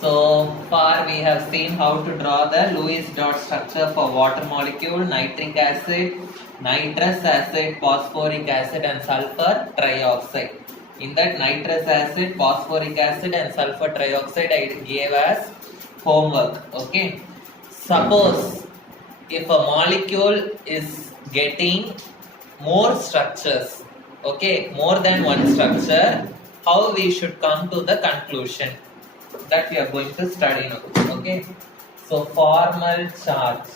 So far we have seen how to draw the Lewis dot structure for water molecule, nitric acid, nitrous acid, phosphoric acid and sulfur trioxide. In that nitrous acid, phosphoric acid and sulfur trioxide I gave as homework. Okay. Suppose if a molecule is getting more structures, okay, more than one structure, how we should come to the conclusion? That we are going to study now. Okay, so formal charge.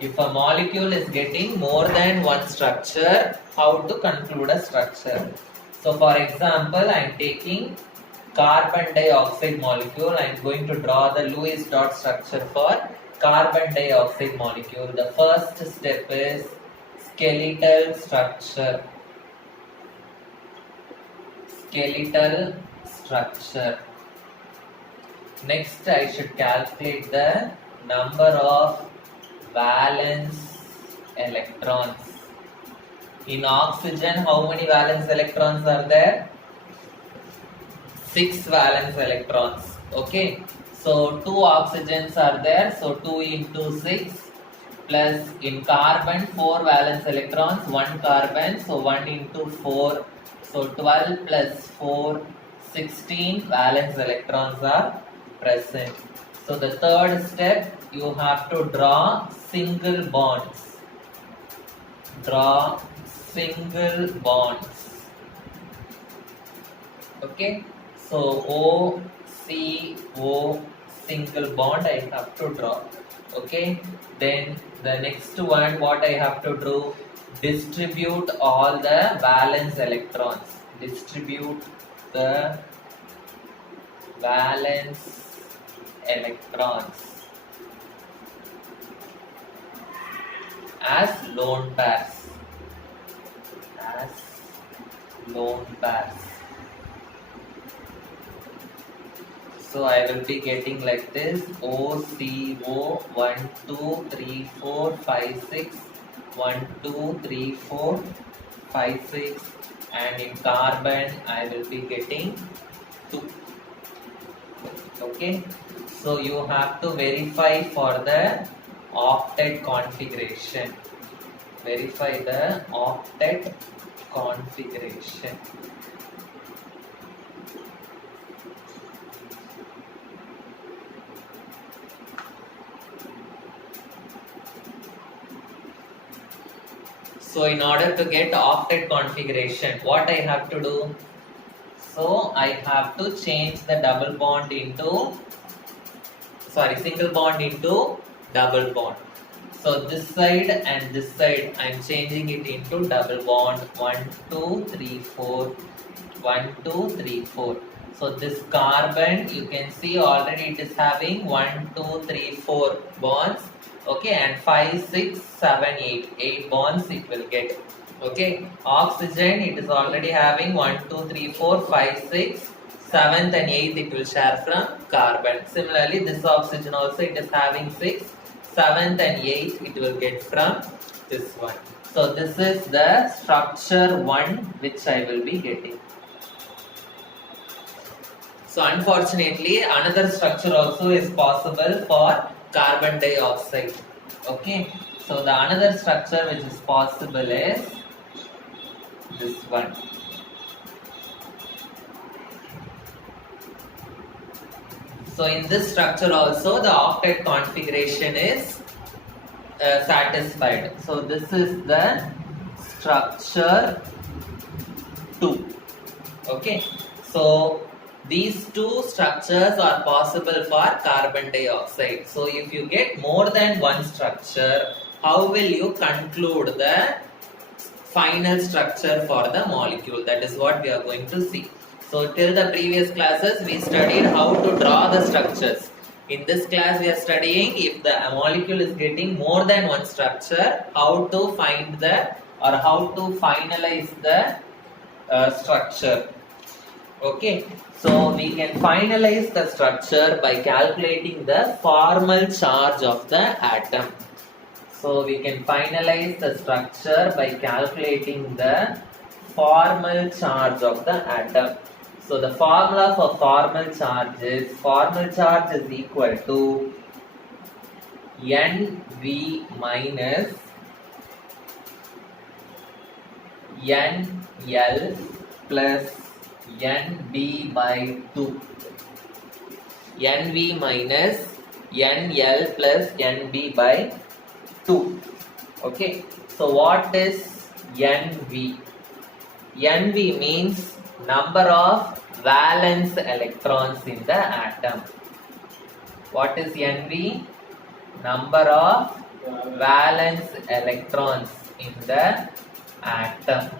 If a molecule is getting more than one structure, how to conclude a structure? So for example, I am taking carbon dioxide molecule. I am going to draw the Lewis dot structure for carbon dioxide molecule. The first step is skeletal structure. Skeletal structure. Next, I should calculate the number of valence electrons. In oxygen, how many valence electrons are there? 6 valence electrons. Okay, so 2 oxygens are there, so 2 into 6, plus in carbon 4 valence electrons, 1 carbon, so 1 into 4. So 12 plus 4, 16 valence electrons are present. So the third step, you have to draw single bonds. Draw single bonds. Okay. So O, C, O, single bond I have to draw. Okay. Then the next one, what I have to do? Distribute all the valence electrons. Distribute the valence electrons as lone pairs. As lone pairs. So I will be getting like this: OCO 1, 2, 3, 4, 5, 6. 1, 2, 3, 4, 5, 6, and in carbon I will be getting 2. Okay, so you have to verify for the octet configuration. Verify the octet configuration. So in order to get octet configuration, what I have to do? So I have to change the double bond into, single bond into double bond. So this side and this side, I am changing it into double bond. 1, 2, 3, 4. 1, 2, 3, 4. So this carbon, you can see already it is having 1, 2, 3, 4 bonds. Okay, and 5, 6, 7, 8. 8 bonds it will get. Okay, oxygen, it is already having 1, 2, 3, 4, 5, 6. 7th and 8th it will share from carbon. Similarly, this oxygen also it is having 6. 7th and 8th it will get from this one. So this is the structure 1 which I will be getting. So unfortunately, another structure also is possible for carbon dioxide. Okay, so the another structure which is possible is this one. So in this structure also the octet configuration is satisfied. So this is the structure 2. Okay, so these two structures are possible for carbon dioxide. So if you get more than one structure, how will you conclude the final structure for the molecule? That is what we are going to see. So till the previous classes we studied how to draw the structures. In this class we are studying if the molecule is getting more than one structure, how to find the or how to finalize the structure. Okay, so we can finalize the structure by calculating the formal charge of the atom. So we can finalize the structure by calculating the formal charge of the atom. So the formula for formal charge is equal to NV minus NL plus NB by 2. NV minus NL plus NB by 2. Okay. So what is NV? NV means number of valence electrons in the atom. What is NV? Number of valence electrons in the atom.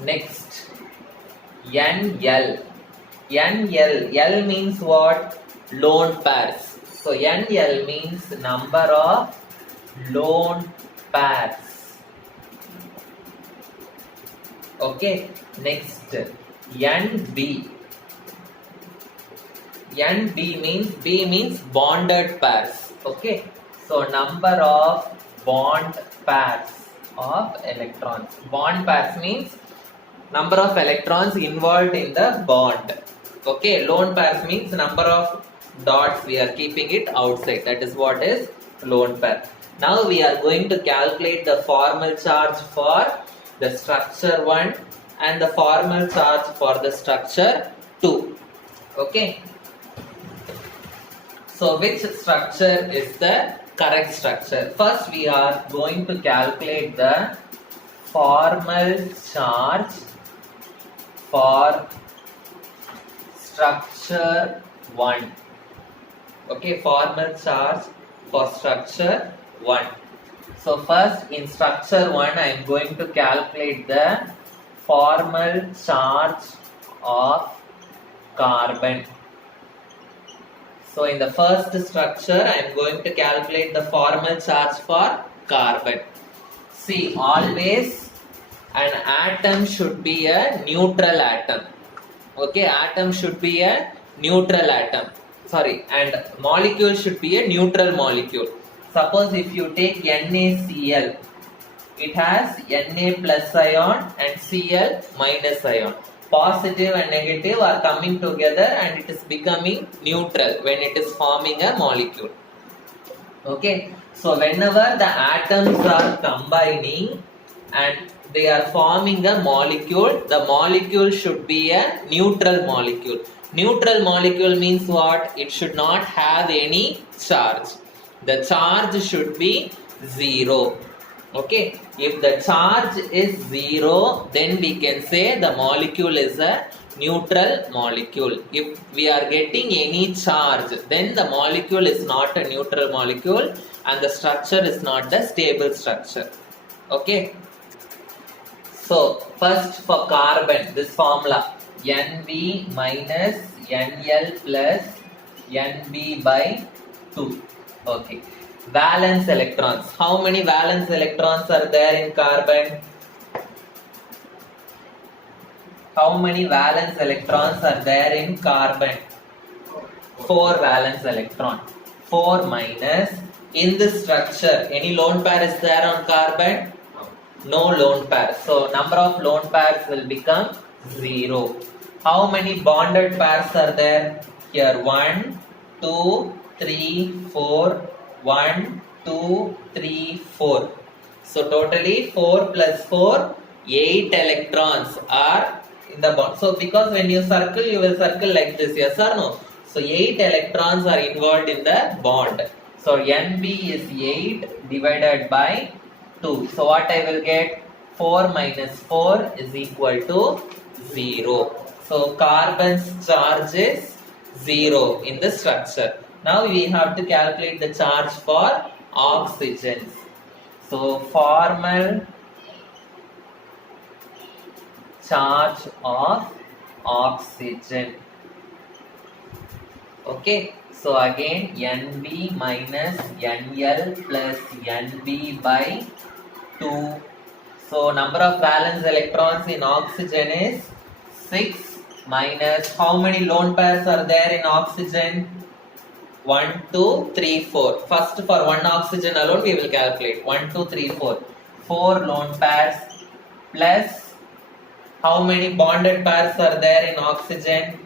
Next, NL. L means what? Lone pairs. So NL means number of lone pairs. Okay. Next, NB. B means bonded pairs. Okay. So number of bond pairs of electrons. Bond pairs means number of electrons involved in the bond. Okay. Lone pairs means number of dots we are keeping it outside. That is what is lone pair. Now we are going to calculate the formal charge for the structure 1 and the formal charge for the structure 2. Okay. So which structure is the correct structure? First we are going to calculate the formal charge for structure 1. Okay, formal charge for structure 1. So first in structure 1 I am going to calculate the formal charge of carbon. So in the first structure I am going to calculate the formal charge for carbon. See, always an atom should be a neutral atom. Okay, atom should be a neutral atom. Sorry, and molecule should be a neutral molecule. Suppose if you take NaCl, it has Na plus ion and Cl minus ion. Positive and negative are coming together and it is becoming neutral when it is forming a molecule. Okay, so whenever the atoms are combining and they are forming a molecule, the molecule should be a neutral molecule. Neutral molecule means what? It should not have any charge. The charge should be 0. Okay, if the charge is 0, then we can say the molecule is a neutral molecule. If we are getting any charge, then the molecule is not a neutral molecule and the structure is not the stable structure. Okay. So first for carbon, this formula NV minus NL plus NB by 2. Okay. Valence electrons. How many valence electrons are there in carbon? How many valence electrons are there in carbon? 4 valence electron. 4 minus. In this structure, any lone pair is there on carbon? No lone pair. So number of lone pairs will become 0. How many bonded pairs are there? Here 1, 2, 3, 4. 1, 2, 3, 4. So totally 4 plus 4, 8 electrons are in the bond. So because when you circle, you will circle like this, yes or no? So 8 electrons are involved in the bond. So NB is 8 divided by 2. So what I will get? 4 minus 4 is equal to 0. So carbon's charge is 0 in the structure. Now we have to calculate the charge for oxygen. So formal charge of oxygen. Okay. So again NB minus NL plus NB by 2. So number of valence electrons in oxygen is 6 minus how many lone pairs are there in oxygen? 1, 2, 3, 4. First, for one oxygen alone, we will calculate 1, 2, 3, 4. 4 lone pairs plus how many bonded pairs are there in oxygen?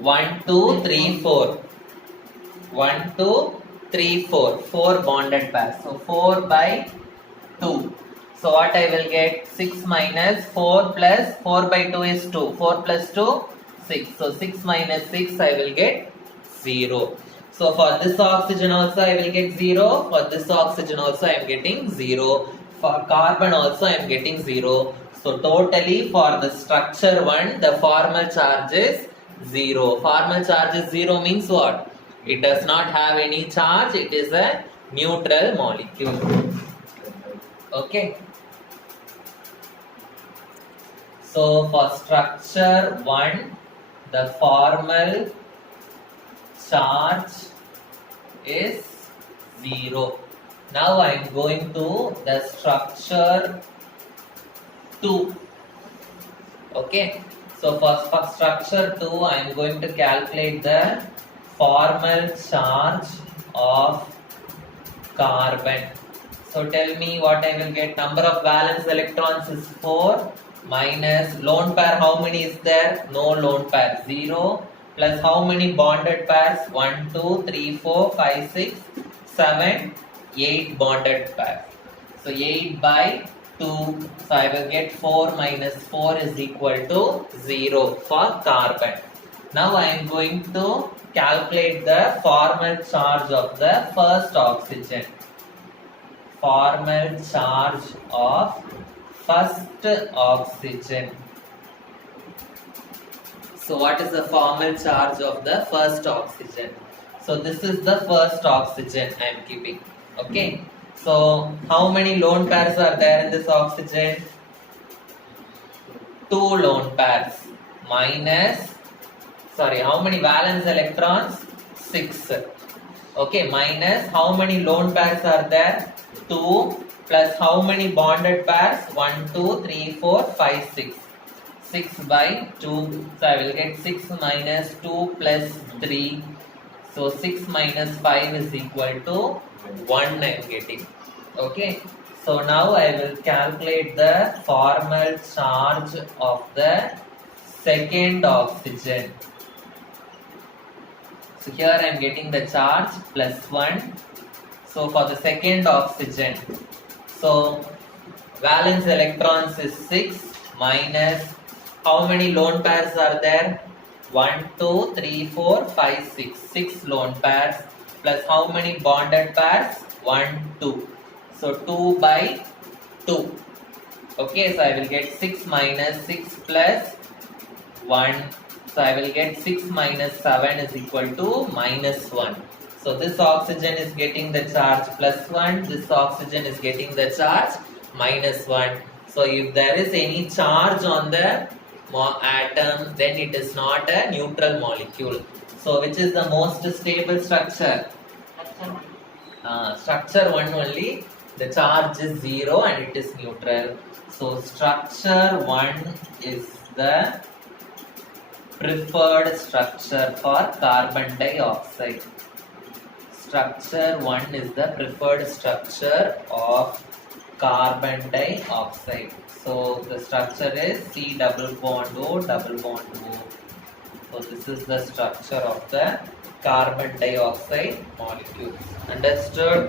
1, 2, 3, 4. 1, 2, 3, 4. 4 bonded pairs. So 4 by 2. So what I will get? 6 minus 4 plus 4 by 2 is 2. 4 plus 2, 6. So 6 minus 6 I will get 0. So for this oxygen also I will get 0. For this oxygen also I am getting 0. For carbon also I am getting 0. So totally for the structure 1 the formal charge is 0. Formal charge is 0 means what? It does not have any charge. It is a neutral molecule. Okay. So for structure 1, the formal charge is 0. Now I am going to the structure 2. Okay. So for structure 2, I am going to calculate the formal charge of carbon. So tell me what I will get. Number of valence electrons is 4 minus lone pair. How many is there? No lone pair. 0 plus how many bonded pairs? 1, 2, 3, 4, 5, 6, 7, 8 bonded pairs. So 8 by 2. So I will get 4 minus 4 is equal to 0 for carbon. Now I am going to calculate the formal charge of the first oxygen. Formal charge of first oxygen. So what is the formal charge of the first oxygen? So this is the first oxygen I am keeping. Okay. So how many lone pairs are there in this oxygen? 2 lone pairs minus, sorry, how many valence electrons? 6. Okay, minus how many lone pairs are there? 2 plus how many bonded pairs? 1, 2, 3, 4, 5, 6. 6 by 2. So I will get 6 minus 2 plus 3. So 6 minus 5 is equal to 1 I am getting. Okay. So now I will calculate the formal charge of the second oxygen. So here I am getting the charge plus 1. So for the second oxygen, so valence electrons is 6 minus how many lone pairs are there? 1, 2, 3, 4, 5, 6. 6 lone pairs plus how many bonded pairs? 1, 2. So 2 by 2. Okay, so I will get 6 minus 6 plus 1. So I will get 6 minus 7 is equal to minus 1. So this oxygen is getting the charge plus 1. This oxygen is getting the charge minus 1. So if there is any charge on the atom, then it is not a neutral molecule. So which is the most stable structure? Structure 1 only. The charge is 0 and it is neutral. So structure 1 is the preferred structure for carbon dioxide. Structure 1 is the preferred structure of carbon dioxide. So the structure is C double bond O double bond O. So this is the structure of the carbon dioxide molecule. Understood?